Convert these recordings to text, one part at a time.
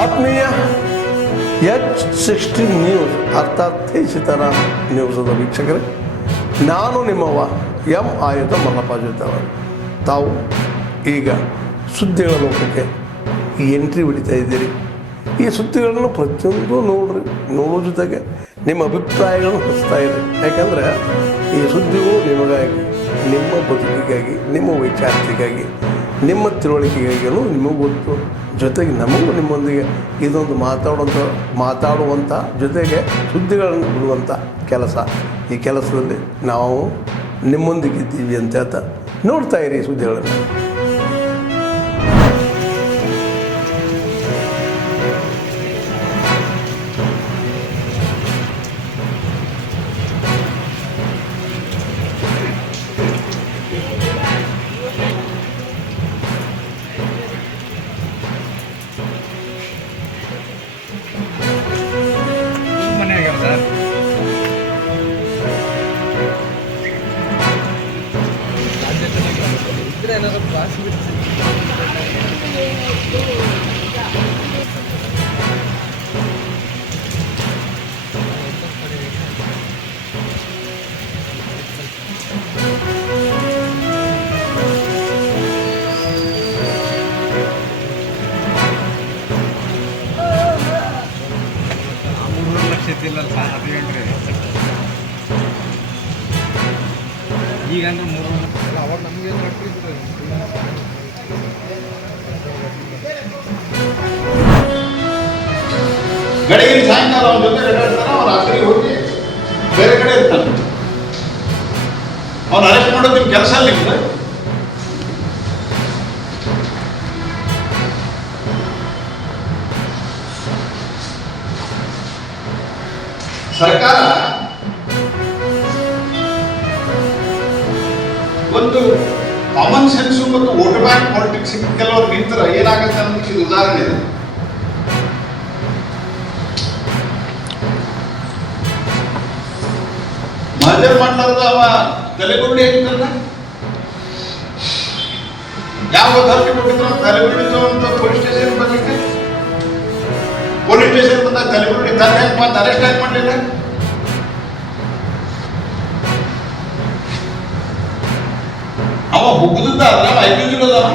ಆತ್ಮೀಯ H16 news ಅರ್ಥಾತ್ ತೇಜಿತರ ನ್ಯೂಸದ ವೀಕ್ಷಕರೇ, ನಾನು ನಿಮ್ಮವ ಎಂ ಆಯುಧ ಮಲ್ಲಪ್ಪ ಜೊತೆವರು. ತಾವು ಈಗ ಸುದ್ದಿಗಳ ಲೋಕಕ್ಕೆ ಎಂಟ್ರಿ ಹೊಡಿತಾ ಇದ್ದೀರಿ. ಈ ಸುದ್ದಿಗಳನ್ನು ಪ್ರತಿಯೊಂದು ನೋಡೋ ಜೊತೆಗೆ ನಿಮ್ಮ ಅಭಿಪ್ರಾಯಗಳನ್ನು ಹಚ್ತಾ ಇರಿ. ಯಾಕಂದರೆ ಈ ಸುದ್ದಿಗಳು ನಿಮಗಾಗಿ, ನಿಮ್ಮ ಬದುಕಿಗಾಗಿ, ನಿಮ್ಮ ವೈಚಾರಿಕೆಗಾಗಿ, ನಿಮ್ಮ ತಿಳುವಳಿಕೆಗಾಗಿಯೂ ನಿಮಗೂ ಗೊತ್ತು. ಜೊತೆಗೆ ನಮಗೂ ನಿಮ್ಮೊಂದಿಗೆ ಇದೊಂದು ಮಾತಾಡುವಂಥ ಜೊತೆಗೆ ಸುದ್ದಿಗಳನ್ನು ಬಿಡುವಂಥ ಕೆಲಸ. ಈ ಕೆಲಸದಲ್ಲಿ ನಾವು ನಿಮ್ಮೊಂದಿಗಿದ್ದೀವಿ ಅಂತ ಹೇಳ್ತಾ ನೋಡ್ತಾ ಇರಿ ಸುದ್ದಿಗಳನ್ನು. ಈಗ ಅಂದ್ರೆ 3 ಅವಾಗ ನಮಗೆ ಬೆಳಗಿನ ಸಾಯಂಕಾಲ ಅವನ ಜೊತೆ ರೆಡಾಡ್ತಾನೆ. ಅವನು ರಾತ್ರಿ ಹೋಗಿ ಬೇರೆ ಕಡೆ ಇರ್ತಾನೆ. ಅವನು ಅರೆಸ್ಟ್ ಮಾಡೋದು ಕೆಲಸ ಅಲ್ಲಿದೆ. ಸರ್ಕಾರ ಒಂದು ಕಾಮನ್ ಸೆನ್ಸು ಮತ್ತು ವೋಟ್ ಬ್ಯಾಂಕ್ ಪಾಲಿಟಿಕ್ಸ್ ಕೆಲವರು ನಿಂತರ ಏನಾಗುತ್ತೆ ಅನ್ನೋದಕ್ಕೆ ಇದು ಉದಾಹರಣೆ ಇದೆ. ಮರ್ಡರ್ ಮಾಡ್ಲಾರ್ದ ಅವ ತಲೆಗುರುಡಿ ಆಗಿದ್ದಲ್ಲ, ಯಾವ ಅಥಾರಿಟಿ ಕೊಟ್ಟಿದ್ರು ತಲೆಗುರುಡಿತು ಅಂತ ಪೊಲೀಸ್ ಸ್ಟೇಷನ್ ಬಂದಿದ್ದೆ. ಪೊಲೀಸ್ ಸ್ಟೇಷನ್ ಬಂದಾಗ ತಲೆಗುರುಡಿ ತಾನೇ ಮತ್ತೆ ಅರೆಸ್ಟ್ ಆಗಿ ಮಾಡಲಿಲ್ಲ. ಅವ ಹುಗ್ಗದ ಅಲ್ಲ, ಐದು ಅದಾವ.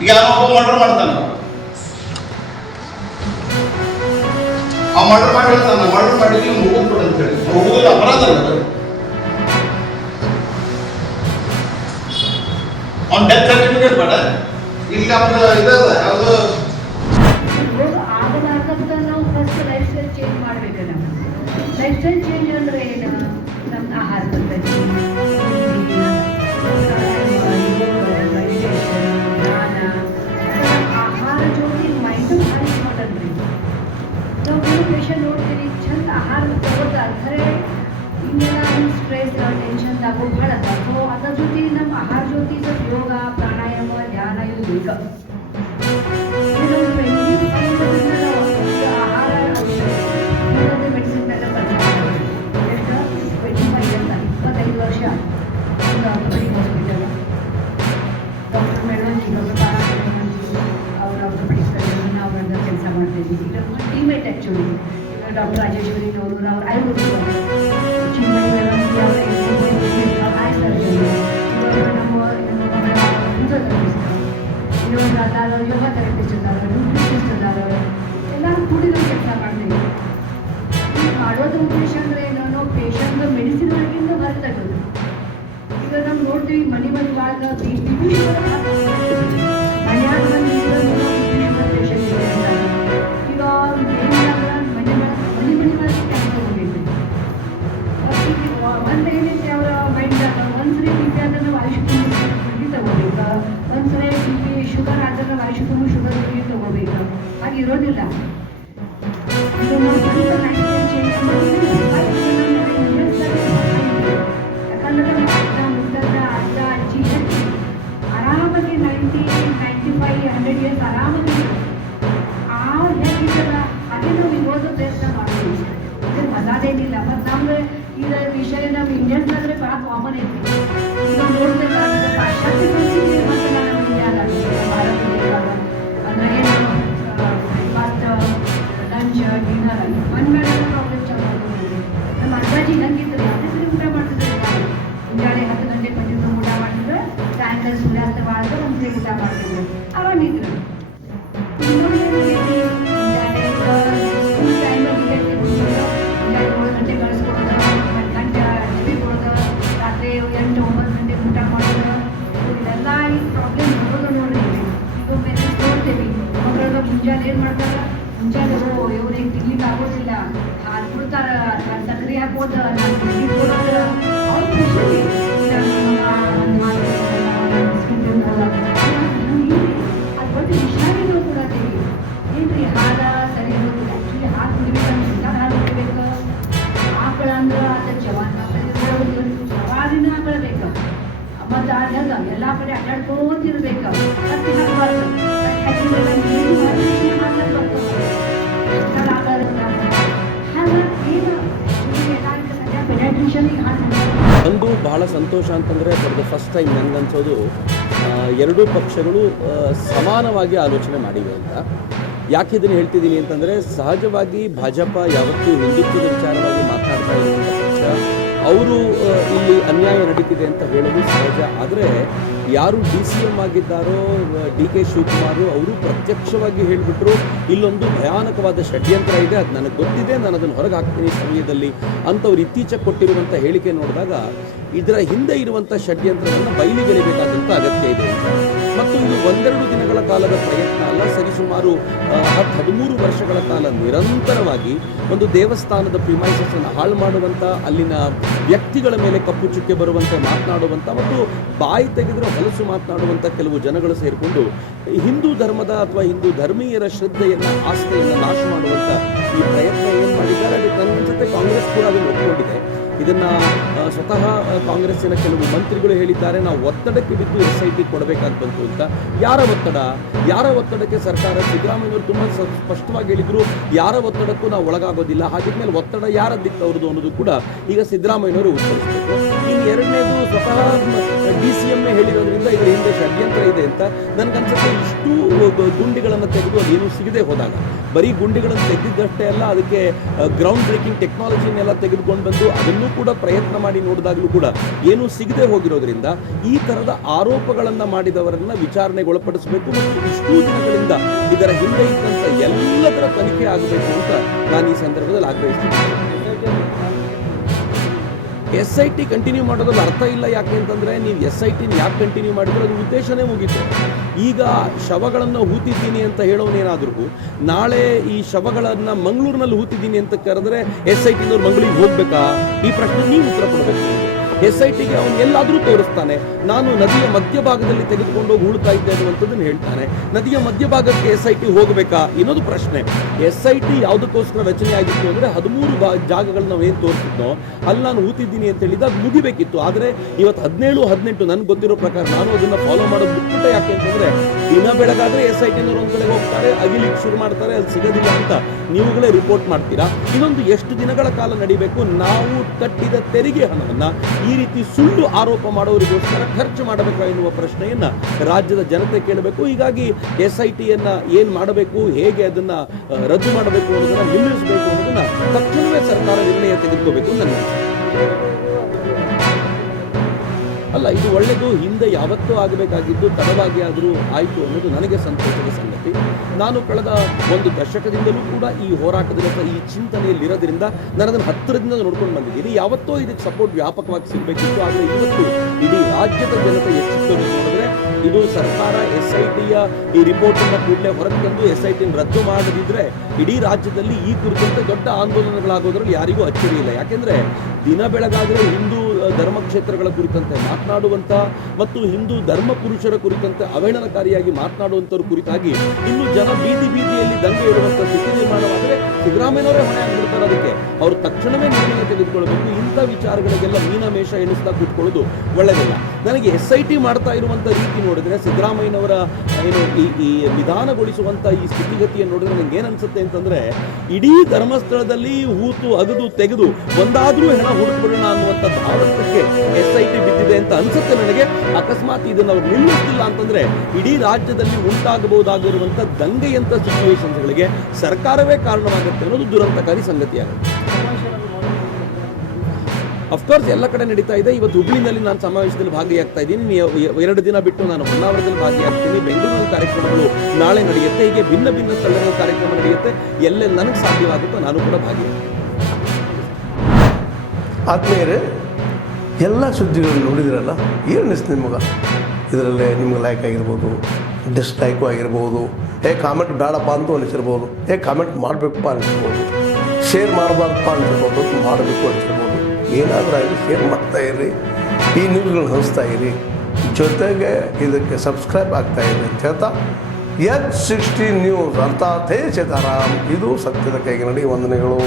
ಈಗ ಯಾರೊಬ್ಬ ಮರ್ಡರ್ ಮಾಡ್ತಾನ, ಆ ಮರ್ಡರ್ ಮಾಡಿ ಹೇಳ್ತಾನ, ಮರ್ಡರ್ ಮಾಡಿದ್ವಿ ಮುಗಿದ್ ಕೊಡು ಅಂತ ಹೇಳಿ. ಮುಗಿದ ಅಪರಾಧ ಅಲ್ಲ, ಅವ್ನ ಡೆತ್ ಸರ್ಟಿಫಿಕೇಟ್ ಬೇಡ. ಇಲ್ಲಿ ಅವ್ರ ಇದದ ಯಾವುದು ನಾವು ಫಸ್ಟ್ ಲೈಫ್ ಸ್ಟೈಲ್ ಚೇಂಜ್ ಮಾಡ್ಬೇಕಲ್ಲ. ಲೈಫ್ ಸ್ಟೈಲ್ ಚೇಂಜ್ ಅಂದ್ರೆ ಏನು? ನಮ್ಮ ಆಹಾರ ಪದ್ಧತಿ, ಆಹಾರ ಜೊತೆ ಮೈಂಡು ಭಾರಿ ಇಂಪಾರ್ಟೆಂಟ್ ರೀ. ನಾವು ಪೇಷಂಟ್ ನೋಡ್ತೀವಿ ಚಂದ ಆಹಾರ ತಗೋತಾರೆ, ಖರೆ ಇನ್ನೆಲ್ಲ ಸ್ಟ್ರೆಸ್ ಟೆನ್ಷನ್ದಾಗು ಭಾಳ ಅದ. ಸೊ ಅದ್ರ ಜೊತೆ ನಮ್ಮ ಆಹಾರ ಜೊತೆ ಸ್ವಲ್ಪ ಯೋಗ, ಪ್ರಾಣಾಯಾಮ, ಧ್ಯಾನ ಇವು ಬೇಕು. ಆಹಾರ ಮೆಡಿಸಿನ್ ಮೇಲೆ ಎಷ್ಟು 25 ವರ್ಷ ಒಂದು ಆರ್ಥೋಪೆಡಿಕ್ ಹಾಸ್ಪಿಟಲ್ ಡಾಕ್ಟರ್ ಮೇಡಂಜಿ, ಡಾಕ್ಟರ್ ತಾರಾಮಂಜಿ ಅವ್ರ ಆರ್ಥೋಪೆಡಿಕ್ಸ್ ಅವರಿಂದ ಕೆಲಸ ಮಾಡ್ತಿದ್ವಿ. ಈಗ ಟೀಮೇಟ್ ಆ್ಯಕ್ಚುಲಿ. ಈಗ ಡಾಕ್ಟರ್ ರಾಜೇಶ್ವರಿ ನವರೂರು ಅವ್ರ ಆಯುರ್ವೇದಿಕ್, ಚಿನ್ಮಯಿ ಮೇಡಂಜಿ ಅವರ ಐ ಸರ್ಜರಿ, ನಮ್ಮ ಫಿಸಿಯೋಥೆರಪಿಸ್ಟ್, ಇನ್ನೊಂದು ಅದಾರ ಯೋಗ ಥೆರಪಿಸ್ಟ್ ಇದ್ದಾರೆ, ನ್ಯೂಟ್ರಿಷನಿಸ್ಟ್ ಇದ್ದಾರೆ. ಎಲ್ಲರೂ ಕೂಡಿದ್ರು ಕೆಲಸ ಮಾಡ್ತೀವಿ. ಈಗ ಮಾಡೋದ್ರ ಉದ್ದೇಶ ಅಂದರೆ ನಾನು ಪೇಷಂಟ್ ಮೆಡಿಸಿನ್ ಒಳಗಿಂದ ಹೊರ ತಗೋದು. ಈಗ ನಾವು ನೋಡ್ತೀವಿ ಮನೆ ಭಾಳ ಬಿ ಪಿ ಶುಗರ್ ಮನ್ಯಾಗ ಬಂದು ಶುಗರ್ ಪೇಷಂಟ್ ಇದೆ ಅಂತ. ಈಗ ಮನೆ ಕೆಲಸ ಹೋಗಿದ್ವಿ. ಒಂದು ಏನೈತೆ ಅವರ ಮೈಂಡ್ದಾಗ ಒಂದ್ಸರಿ ಬಿ ಪಿ ಆದ್ರೆ ನಾವು ಆಯುಷ್ ಗುಳಿ ತಗೋಬೇಕು, ಒಂದ್ಸರಿ ಬಿ ಪಿ ಶುಗರ್ ಆದ್ರೆ ನಾವು ಆಯುಷ್ ಶುಗರ್ ಗುಳಿ ತಗೋಬೇಕು. ಹಾಗೆ ಇರೋದಿಲ್ಲ. ಇದು ನಾವು ಸ್ವಲ್ಪ ಲೈಫ್ ಸ್ಟೈಲ್ ಚೇಂಜ್ ಯಾಕಂದ್ರೆ ಮುದ್ದದ ಅಜ್ಜ ಅಜ್ಜಿ ಆರಾಮಾಗಿ 90, 95, 100 ಇಯರ್ಸ್ ಆರಾಮಾಗಿ ಆ ಹೇಗಿದ್ದಲ್ಲ ಹಾಗೆ ನಾವು ಇರೋದು ಪ್ರಯತ್ನ ಮಾಡ್ತೀವಿ. ಇದ್ರ ಮಜಾದೇನಿಲ್ಲ. ಮತ್ತು ನಮ್ಗೆ ಈಗ ವಿಷಯ ನಮ್ಮ ಇಂಡಿಯನ್ಸಾದ್ರೆ ಭಾಳ ಕಾಮನ್ ಐತಿ. ಈಗ ನೋಡ್ಬೇಕಾದ್ರೆ ಪಾಶ್ಚಾತ್ಯ ಸಂಸ್ಕೃತಿ ಮತ್ತು ನಮ್ಮ ಇಂಡಿಯಾದಾಗ ಭಾರತ ದೇಶದಾಗ ಅಂದ್ರೆ ಮಾಡಿದ್ರೆ ನಮ್ಗೆ ಊಟ ಮಾಡ್ತಿದ್ರು ಆರಾಮಿದ್ರು. ಇನ್ನೊಂದು ಟೈಮಲ್ಲಿ 7 ಗಂಟೆ ಕಳಿಸ್ಕೊಡೋದು, ಗಂಟೆ ಟಿವಿ ಕೊಡೋದು, ರಾತ್ರಿ 8-9 ಗಂಟೆ ಊಟ ಮಾಡೋದು, ಇದೆಲ್ಲ ಈ ಪ್ರಾಬ್ಲಮ್ ನೋಡೋದು ನೋಡ್ರಿ. ಈಗ ಬೇರೆ ನೋಡ್ತೀವಿ ಮಕ್ಕಳು ಮುಂಜಾನೆ ಏನು ಮಾಡ್ತಾರೆ, ಮುಂಜಾನೆ ಇವ್ರಿಗೆ ತಿನ್ಲಿಕ್ಕೆ ಆಗೋದಿಲ್ಲ, ಹಾಲು ಕೊಡ್ತಾರೆ, ಸಕ್ಕರೆ ಹಾಕೋದು, ಬಿಸ್ಕಿಟ್ ಕೊಡೋದು, ಅವ್ರ ಖುಷಿ ಅದು ಬಟ್ ವಿಷಾರಿನೂ ಕೊಡತ್ತೀವಿ ಏನ್ರಿ ಹಾಲ ಸರಿ ಇರೋದಿಲ್ಲ. ಆ್ಯಕ್ಚುಲಿ ಹಾಲು ಕುಡಿಬೇಕಂದ್ರೆ ಇಂಥ ಹಾಲು ಕುಡಿಬೇಕು. ಆಕಳ ಅಂದ್ರೆ ಅದು ಜವಾರಿನ ಆಕಳ ಬೇಕು. ಮತ್ತು ಆದಾಗ ಎಲ್ಲ ಕಡೆ ಅಡ್ಡಾಡ್ಕೋತಿರ್ಬೇಕು. ಕತ್ತಿ ಹಾಕಬಾರ್ದು, ಹಾಕಿದ್ರೆ ಏನು ಹಾಕಕ್ಕೆ ಬರ್ತದೆ ಹಾಗೆ ಏನು ಎಲ್ಲ ಸದ್ಯ ಪೆಡಾಟ್ರಿಷನಿಗೆ ಹಾಲು ಒಂದು ಬಹಳ ಸಂತೋಷ ಅಂತಂದರೆ ಫಾರ್ ದ ಫಸ್ಟ್ ಟೈಮ್ ನನಗನ್ಸೋದು ಎರಡೂ ಪಕ್ಷಗಳು ಸಮಾನವಾಗಿ ಆಲೋಚನೆ ಮಾಡಿವೆ ಅಂತ. ಯಾಕೆ ಇದನ್ನು ಹೇಳ್ತಿದ್ದೀನಿ ಅಂತಂದರೆ, ಸಹಜವಾಗಿ ಭಾಜಪ ಯಾವತ್ತೂ ಹಿಂದುತ್ವದ ವಿಚಾರವಾಗಿ ಮಾತನಾಡ್ತಾ ಇರುವಂಥ ಪಕ್ಷ. ಅವರು ಇಲ್ಲಿ ಅನ್ಯಾಯ ನಡೀತಿದೆ ಅಂತ ಹೇಳೋದು ಸಹಜ. ಆದರೆ ಯಾರು DCM ಆಗಿದ್ದಾರೋ DK ಶಿವಕುಮಾರ್ ಅವರು ಪ್ರತ್ಯಕ್ಷವಾಗಿ ಹೇಳಿಬಿಟ್ರು, ಇಲ್ಲೊಂದು ಭಯಾನಕವಾದ ಷಡ್ಯಂತ್ರ ಇದೆ, ಅದು ನನಗೆ ಗೊತ್ತಿದೆ, ನಾನು ಅದನ್ನು ಹೊರಗೆ ಹಾಕ್ತೀನಿ ಸಮಯದಲ್ಲಿ ಅಂತವ್ರು ಇತ್ತೀಚೆಗೆ ಕೊಟ್ಟಿರುವಂಥ ಹೇಳಿಕೆ ನೋಡಿದಾಗ ಇದರ ಹಿಂದೆ ಇರುವಂಥ ಷಡ್ಯಂತ್ರವನ್ನು ಬಯಲಿಗೆಳಿಬೇಕಾದಂಥ ಅಗತ್ಯ ಇದೆ ಅಂತ. ಮತ್ತು ಇದು ಒಂದೆರಡು ದಿನಗಳ ಕಾಲದ ಪ್ರಯತ್ನ ಅಲ್ಲ, ಸರಿಸುಮಾರು 13 ವರ್ಷಗಳ ಕಾಲ ನಿರಂತರವಾಗಿ ಒಂದು ದೇವಸ್ಥಾನದ ಪ್ರಿಮೈಸಸ್ಸನ್ನು ಹಾಳು ಮಾಡುವಂಥ, ಅಲ್ಲಿನ ವ್ಯಕ್ತಿಗಳ ಮೇಲೆ ಕಪ್ಪು ಚುಕ್ಕೆ ಬರುವಂತೆ ಮಾತನಾಡುವಂಥ ಮತ್ತು ಬಾಯಿ ತೆಗೆದರೆ ಹೊಲಸು ಮಾತನಾಡುವಂಥ ಕೆಲವು ಜನಗಳು ಸೇರಿಕೊಂಡು ಹಿಂದೂ ಧರ್ಮದ ಅಥವಾ ಹಿಂದೂ ಧರ್ಮೀಯರ ಶ್ರದ್ಧೆಯನ್ನು, ಆಸ್ಥೆಯನ್ನು ನಾಶ ಮಾಡುವಂಥ ಈ ಪ್ರಯತ್ನ ಏನು ಮಾಡಿದ್ದಾರೆ, ಅದಕ್ಕೆ ನನಗನ್ಸುತ್ತೆ ಕಾಂಗ್ರೆಸ್ ಕೂಡ ಅದನ್ನು ಒಪ್ಪಿಕೊಂಡಿದೆ. ಇದನ್ನು ಸ್ವತಃ ಕಾಂಗ್ರೆಸ್ಸಿನ ಕೆಲವು ಮಂತ್ರಿಗಳು ಹೇಳಿದ್ದಾರೆ, ನಾವು ಒತ್ತಡಕ್ಕೆ ಬಿದ್ದು SIT ಕೊಡಬೇಕಾಗಿ ಬಂತು ಅಂತ. ಯಾರ ಒತ್ತಡಕ್ಕೆ ಸರ್ಕಾರ? ಸಿದ್ದರಾಮಯ್ಯವರು ತುಂಬ ಸ್ಪಷ್ಟವಾಗಿ ಹೇಳಿದರು, ಯಾರ ಒತ್ತಡಕ್ಕೂ ನಾವು ಒಳಗಾಗೋದಿಲ್ಲ. ಹಾಗಿದ್ಮೇಲೆ ಒತ್ತಡ ಯಾರದ್ದಿತ್ತು ಅವ್ರದ್ದು ಅನ್ನೋದು ಕೂಡ ಈಗ ಸಿದ್ದರಾಮಯ್ಯವರು ಉತ್ತರಿಸಬೇಕು. ಇನ್ನು ಎರಡನೇದು, ಸ್ವತಃ DCM ಹೇಳಿರೋದ್ರಿಂದ ಇದರ ಹಿಂದೆ ಷಡ್ಯಂತ್ರ ಇದೆ ಅಂತ ನನಗನ್ಸುತ್ತೆ. ಇಷ್ಟು ಗುಂಡಿಗಳನ್ನು ತೆಗೆದು ಅದೇನು ಸಿಗದೆ ಹೋದಾಗ, ಬರೀ ಗುಂಡಿಗಳನ್ನು ತೆಗೆದಿದ್ದಷ್ಟೇ ಅಲ್ಲ, ಅದಕ್ಕೆ ಗ್ರೌಂಡ್ ಬ್ರೇಕಿಂಗ್ ಟೆಕ್ನಾಲಜಿನೆಲ್ಲ ತೆಗೆದುಕೊಂಡು ಬಂದು ಅದನ್ನು ಕೂಡ ಪ್ರಯತ್ನ ಮಾಡಿ ನೋಡಿದಾಗಲೂ ಕೂಡ ಏನೂ ಸಿಗದೆ ಹೋಗಿರೋದ್ರಿಂದ ಈ ಥರದ ಆರೋಪಗಳನ್ನು ಮಾಡಿದವರನ್ನ ವಿಚಾರಣೆಗೊಳಪಡಿಸಬೇಕು ಮತ್ತು ಇಷ್ಟೂ ದಿನಗಳಿಂದ ಇದರ ಹಿಂದೆ ಇದ್ದಂಥ ಎಲ್ಲದರ ತನಿಖೆ ಆಗಬೇಕು ಅಂತ ನಾನು ಈ ಸಂದರ್ಭದಲ್ಲಿ ಆಗ್ರಹಿಸ್ತೀನಿ. SIT ಕಂಟಿನ್ಯೂ ಮಾಡೋದ್ರಲ್ಲಿ ಅರ್ಥ ಇಲ್ಲ. ಯಾಕೆ ಅಂತಂದರೆ, ನೀವು SIT ಯಾಕೆ ಕಂಟಿನ್ಯೂ ಮಾಡಿದ್ರೆ ಅದು ಉದ್ದೇಶನೇ ಮುಗೀತು. ಈಗ ಶವಗಳನ್ನು ಹೂತಿದ್ದೀನಿ ಅಂತ ಹೇಳೋನೇನಾದ್ರೂ ನಾಳೆ ಈ ಶವಗಳನ್ನು ಮಂಗಳೂರಿನಲ್ಲಿ ಹೂತಿದ್ದೀನಿ ಅಂತ ಕರೆದ್ರೆ SITನವ್ರು ಮಂಗಳೂರಿಗೆ ಹೋಗ್ಬೇಕಾ? ಈ ಪ್ರಶ್ನೆ ನೀವು ಉತ್ತರ ಕೊಡಬೇಕು. SITಗೆ ಅವನು ಎಲ್ಲಾದರೂ ತೋರಿಸ್ತಾನೆ, ನಾನು ನದಿಯ ಮಧ್ಯಭಾಗದಲ್ಲಿ ತೆಗೆದುಕೊಂಡು ಹೋಗಿ ಉಳ್ತಾ ಇದ್ದೆ ಅನ್ನುವಂಥದ್ದನ್ನು ಹೇಳ್ತಾನೆ. ನದಿಯ ಮಧ್ಯಭಾಗಕ್ಕೆ SIT ಹೋಗಬೇಕಾ ಇನ್ನೊಂದು ಪ್ರಶ್ನೆ. SIT ಯಾವುದಕ್ಕೋಸ್ಕರ ರಚನೆ ಆಗಿತ್ತು ಅಂದರೆ 13 ಜಾಗಗಳು ನಾವೇನು ತೋರಿಸಿದ್ನೋ ಅಲ್ಲಿ ನಾನು ಹೂತಿದ್ದೀನಿ ಅಂತ ಹೇಳಿದ ಅದು ಮುಗಿಬೇಕಿತ್ತು. ಆದರೆ ಇವತ್ತು 17-18 ನನಗೆ ಗೊತ್ತಿರೋ ಪ್ರಕಾರ ನಾನು ಅದನ್ನು ಫಾಲೋ ಮಾಡೋದು ಬಿಟ್ಬಿಟ್ಟೆ. ಯಾಕೆ ಅಂತಂದರೆ, ದಿನ ಬೆಳಗಾದರೆ SITನವರು ಒಂದು ಕಡೆ ಹೋಗ್ತಾರೆ, ಅಗಿಲಿಕ್ಕೆ ಶುರು ಮಾಡ್ತಾರೆ, ಅಲ್ಲಿ ಸಿಗೋದಿಲ್ಲ ಅಂತ ನೀವುಗಳೇ ರಿಪೋರ್ಟ್ ಮಾಡ್ತೀರಾ. ಇನ್ನೊಂದು ಎಷ್ಟು ದಿನಗಳ ಕಾಲ ನಡಿಬೇಕು? ನಾವು ಕಟ್ಟಿದ ತೆರಿಗೆ ಹಣವನ್ನು ಈ ರೀತಿ ಸುಳ್ಳು ಆರೋಪ ಮಾಡೋರಿಗೋಸ್ಕರ ಖರ್ಚು ಮಾಡಬೇಕಾ ಎನ್ನುವ ಪ್ರಶ್ನೆಯನ್ನ ರಾಜ್ಯದ ಜನತೆ ಕೇಳಬೇಕು. ಹೀಗಾಗಿ SITಯನ್ನ ಏನು ಮಾಡಬೇಕು, ಹೇಗೆ ಅದನ್ನ ರದ್ದು ಮಾಡಬೇಕು ಅನ್ನೋದನ್ನ ನಿಲ್ಲಿಸಬೇಕು ಅನ್ನೋದನ್ನ ತಕ್ಷಣವೇ ಸರ್ಕಾರ ನಿರ್ಣಯ ತೆಗೆದುಕೋಬೇಕು ನನ್ನ ಅಲ್ಲ. ಇದು ಒಳ್ಳೆಯದು, ಹಿಂದೆ ಯಾವತ್ತೂ ಆಗಬೇಕಾಗಿದ್ದು ತಡವಾಗಿ ಆದರೂ ಆಯಿತು ಅನ್ನೋದು ನನಗೆ ಸಂತೋಷದ ಸಂಗತಿ. ನಾನು ಕಳೆದ ಒಂದು ದಶಕದಿಂದಲೂ ಕೂಡ ಈ ಹೋರಾಟದಲ್ಲಿ ಅಥವಾ ಈ ಚಿಂತನೆಯಲ್ಲಿರೋದ್ರಿಂದ ನಾನು ಅದನ್ನು ಹತ್ತಿರದಿಂದ ನೋಡ್ಕೊಂಡು ಬಂದಿದ್ದೀನಿ. ಯಾವತ್ತೋ ಇದಕ್ಕೆ ಸಪೋರ್ಟ್ ವ್ಯಾಪಕವಾಗಿ ಸಿಗಬೇಕಿತ್ತು. ಆದರೆ ಇವತ್ತು ಇಡೀ ರಾಜ್ಯದ ಜನತೆ ಎಚ್ಚೆತ್ತು ನೋಡಿದ್ರೆ ಇದು ಸರ್ಕಾರ SITಯ ಈ ರಿಪೋರ್ಟನ್ನು ಕೂಡಲೇ ಹೊರಗೆ ತಂದು SITನ ರದ್ದು ಮಾಡದಿದ್ರೆ ಇಡೀ ರಾಜ್ಯದಲ್ಲಿ ಈ ಕುರಿತಂತೆ ದೊಡ್ಡ ಆಂದೋಲನಗಳಾಗೋದ್ರಲ್ಲಿ ಯಾರಿಗೂ ಅಚ್ಚರಿ ಇಲ್ಲ. ಯಾಕೆಂದರೆ ದಿನ ಬೆಳಗಾದರೆ ಹಿಂದೂ ಧರ್ಮಕ್ಷೇತ್ರಗಳ ಕುರಿತಂತೆ ಮಾತನಾಡುವಂಥ ಮತ್ತು ಹಿಂದೂ ಧರ್ಮ ಪುರುಷರ ಕುರಿತಂತೆ ಅವಹೇಳನಕಾರಿಯಾಗಿ ಮಾತನಾಡುವಂಥವ್ರ ಕುರಿತಾಗಿ ಇನ್ನು ಜನ ಬೀದಿಯಲ್ಲಿ ದಂಗೆ ಇಡುವಂಥ ಸ್ಥಿತಿ ನಿರ್ಮಾಣವಾದರೆ ಸಿದ್ದರಾಮಯ್ಯನವರೇ ಹೊಣೆ ಆಗಿಬಿಡ್ತಾರೆ. ಅದಕ್ಕೆ ಅವರು ತಕ್ಷಣವೇ ನಿರ್ಣಯ ತೆಗೆದುಕೊಳ್ಬೇಕು. ಇಂಥ ವಿಚಾರಗಳಿಗೆಲ್ಲ ಮೀನಮೇಷ ಎಣಿಸ್ತಾ ಕೂತ್ಕೊಳ್ಳೋದು ಒಳ್ಳೆಯದಿಲ್ಲ. ನನಗೆ SIT ಮಾಡ್ತಾ ಇರುವಂಥ ರೀತಿ ನೋಡಿದ್ರೆ, ಸಿದ್ದರಾಮಯ್ಯನವರ ಏನು ಈ ನಿಧಾನಗೊಳಿಸುವಂಥ ಈ ಸ್ಥಿತಿಗತಿಯನ್ನು ನೋಡಿದ್ರೆ ನನಗೆ ಏನು ಅನ್ಸುತ್ತೆ ಅಂತಂದರೆ, ಇಡೀ ಧರ್ಮಸ್ಥಳದಲ್ಲಿ ಹೂತು ಅಗದು ತೆಗೆದು ಒಂದಾದರೂ ಹೆಣ ಹುಡುಕ್ಬಿಡೋಣ ಅನ್ನುವಂಥ ಭಾರತಕ್ಕೆ SIT ಬಿದ್ದಿದೆ ಅಂತ ಅನ್ಸುತ್ತೆ ನನಗೆ. ಅಕಸ್ಮಾತ್ ಇದನ್ನು ಅವ್ರು ನಿಲ್ಲಿಸ್ತಿಲ್ಲ ಅಂತಂದ್ರೆ ಇಡೀ ರಾಜ್ಯದಲ್ಲಿ ಉಂಟಾಗಬಹುದಾಗಿರುವಂಥ ದಂಗೆಯಂಥ ಸಿಚುವೇಶನ್ಸ್ಗಳಿಗೆ ಸರ್ಕಾರವೇ ಕಾರಣವಾಗುತ್ತೆ ಅನ್ನೋದು ದುರಂತಕಾರಿ ಸಂಗತಿಯಾಗುತ್ತೆ. ಅಫ್ಕೋರ್ಸ್ ಎಲ್ಲ ಕಡೆ ನಡೀತಾ ಇದೆ. ಇವತ್ತು ಹುಬ್ಳಿನಲ್ಲಿ ನಾನು ಸಮಾವೇಶದಲ್ಲಿ ಭಾಗಿಯಾಗ್ತಾ ಇದ್ದೀನಿ. 2 ದಿನ ಬಿಟ್ಟು ನಾನು ಹೊನ್ನಾವರದಲ್ಲಿ ಭಾಗಿಯಾಗ್ತೀನಿ. ಬೆಂಗಳೂರಿನಲ್ಲಿ ಕಾರ್ಯಕ್ರಮಗಳು ನಾಳೆ ನಡೆಯುತ್ತೆ. ಹೀಗೆ ಭಿನ್ನ ಭಿನ್ನ ಸ್ಥಳಗಳ ಕಾರ್ಯಕ್ರಮ ನಡೆಯುತ್ತೆ. ಎಲ್ಲೆಲ್ಲಿ ನನಗೆ ಸಾಧ್ಯವಾಗುತ್ತೋ ನಾನು ಕೂಡ ಭಾಗಿಯಾಗ್ತೀನಿ. ಆತ್ಮೀಯರೇ, ಎಲ್ಲ ಸುದ್ದಿಗಳನ್ನು ನೋಡಿದ್ರಲ್ಲ, ಏನು ಅನಿಸ್ತು ನಿಮಗೆ? ಇದರಲ್ಲೇ ನಿಮ್ಗೆ ಲೈಕ್ ಆಗಿರ್ಬೋದು, ಡಿಸ್ಲೈಕು ಆಗಿರ್ಬೋದು, ಕಾಮೆಂಟ್ ಬೇಡಪ್ಪ ಅಂತೂ ಅನಿಸಿರ್ಬೋದು, ಕಾಮೆಂಟ್ ಮಾಡಬೇಕಪ್ಪ ಅನಿಸಿರ್ಬೋದು, ಶೇರ್ ಮಾಡಬಾರ್ದಪ್ಪ ಅನಿಸಿರ್ಬೋದು, ಮಾಡಬೇಕು ಅನಿಸಿರ್ಬೋದು. ಏನಾದರೂ ಆಗಲಿ ಶೇರ್ ಮಾಡ್ತಾಯಿರಿ, ಈ ನ್ಯೂಸ್ಗಳನ್ನ ಹಂಚ್ತಾ ಇರಿ, ಜೊತೆಗೆ ಇದಕ್ಕೆ ಸಬ್ಸ್ಕ್ರೈಬ್ ಆಗ್ತಾಯಿರಿ ಅಂತ ಹೇಳ್ತಾ H60 ನ್ಯೂಸ್ ಅರ್ಥಾತ್ ಹೇ ಸೀತಾರಾಮ್, ಇದು ಸತ್ಯದ ಕೈಗೆ ನಡಿ. ವಂದನೆಗಳು.